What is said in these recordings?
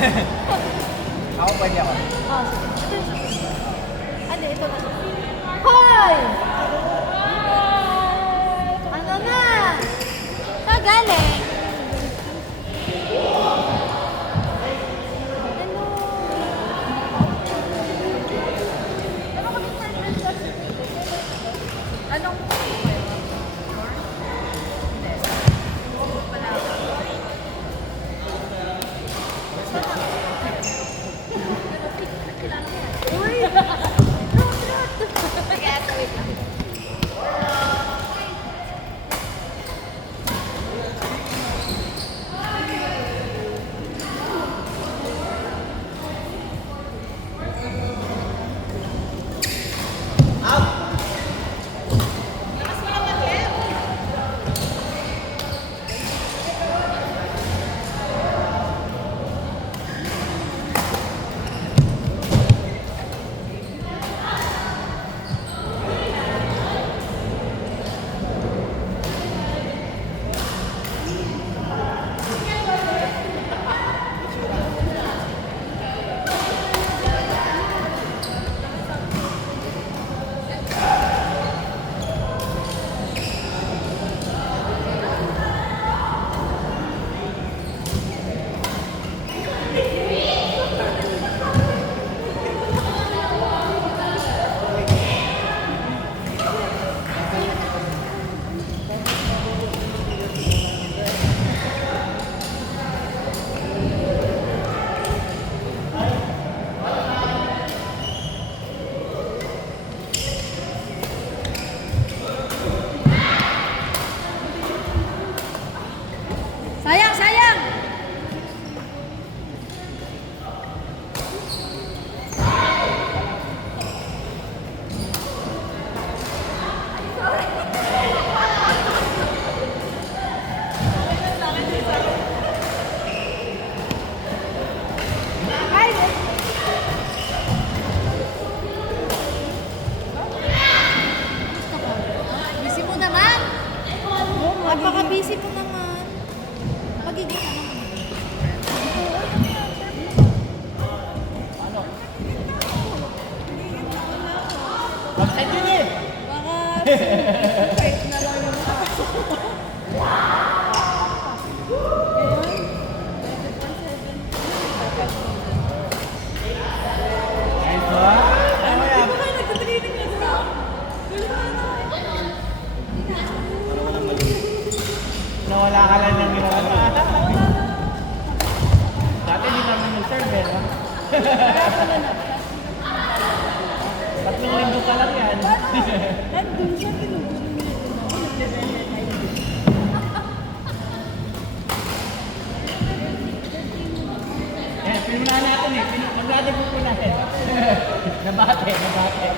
Ako pwede ako. Oh, sige. Ano, ito na. Hoy! Ano na? Saan galing? Anong uy! Sayang, sayang! Ay! Busy mo naman? Napaka-busy mo naman. Magiging ano naman? Website yun eh! Baka wait na lang yung kaso. Ayos ba? Ano yan? Nawala ka lang ng ginagawa. Dati di kami nag-serve eh, no? 3 linggo pa lang yan. Nandun siya, pinupunin niya ito. Eh, pinunahan natin eh. Huwag natin pupunahin. Nabate, nabate.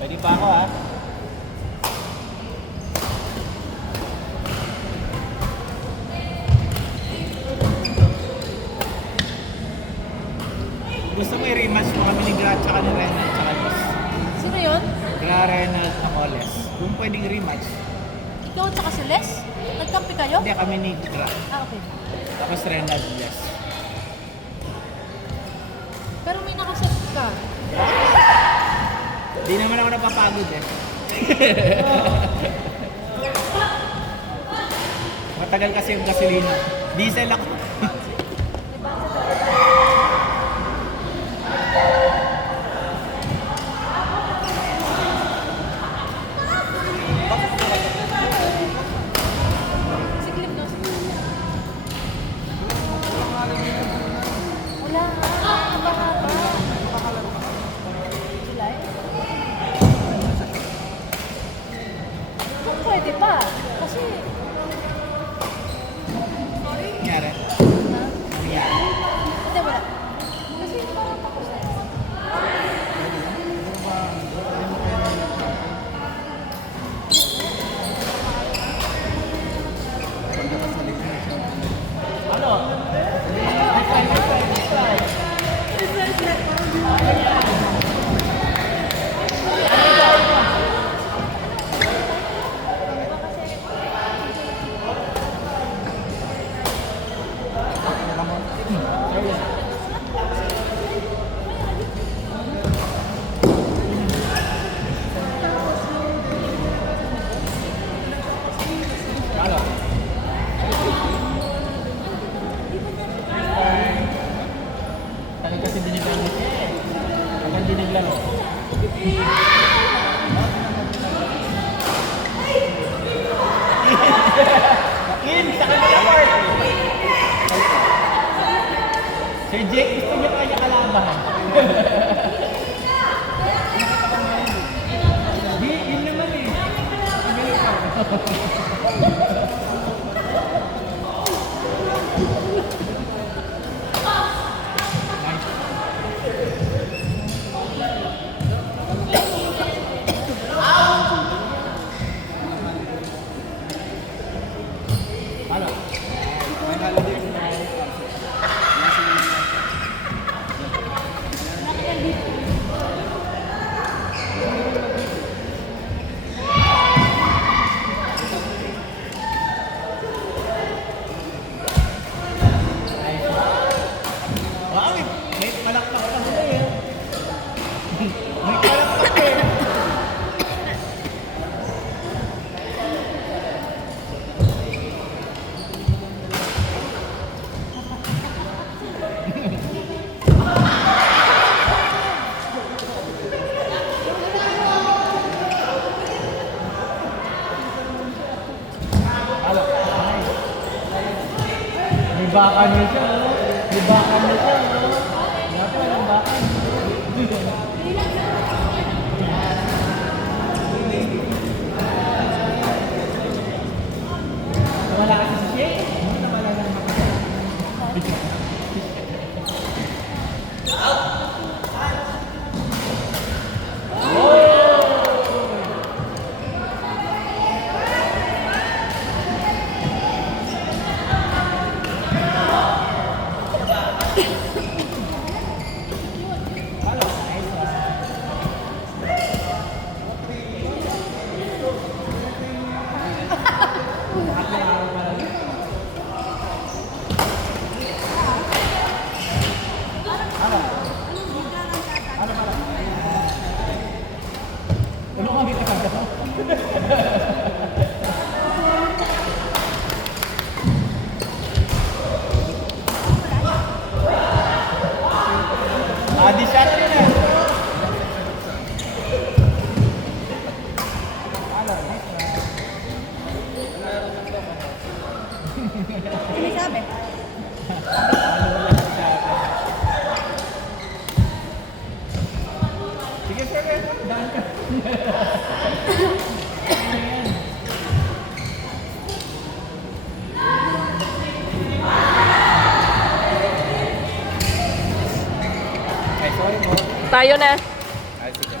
Pwede pa ako ha? Gusto mo i-rematch mo kami ni Gra at saka ni Renal at saka Liz. Sino yun? Gra, Renal, Amoles. Kung pwedeng rematch. Ikaw at saka si Les? Nagkampi kayo? Hindi kami ni Gra. Ah, okay. Tapos Renal, Liz. Pero may nakaset ka. Hindi naman ako napapagod eh. Matagal kasi yung gasolina. Diesel ako. Siklip no? Wala nga. Haba-haba. July? Kung pwede pa. Kasi... Nangyari? Ha? Nangyari? Hindi, wala. Kasi parang tapos na. Ano? Tagal kasi dinilang siya eh. Tagal dinilang. In! Sa kanila part! Sir Jake, gusto niya kaya kalaban. Di, yun naman eh. Ano? Wow, may palakpak pa sila eh. May palakpak eh. Halo. May baka niya siya, oh. May baka niya siya, oh. Dapat walang baka. Nawala kasi si Jake. Nawala na naman. Ano kami kakagawa? Adi shot yun eh. Sinasabi? Sige, sir. Daan ka. Ay, sorry mo. Tayo na. Ay, sige.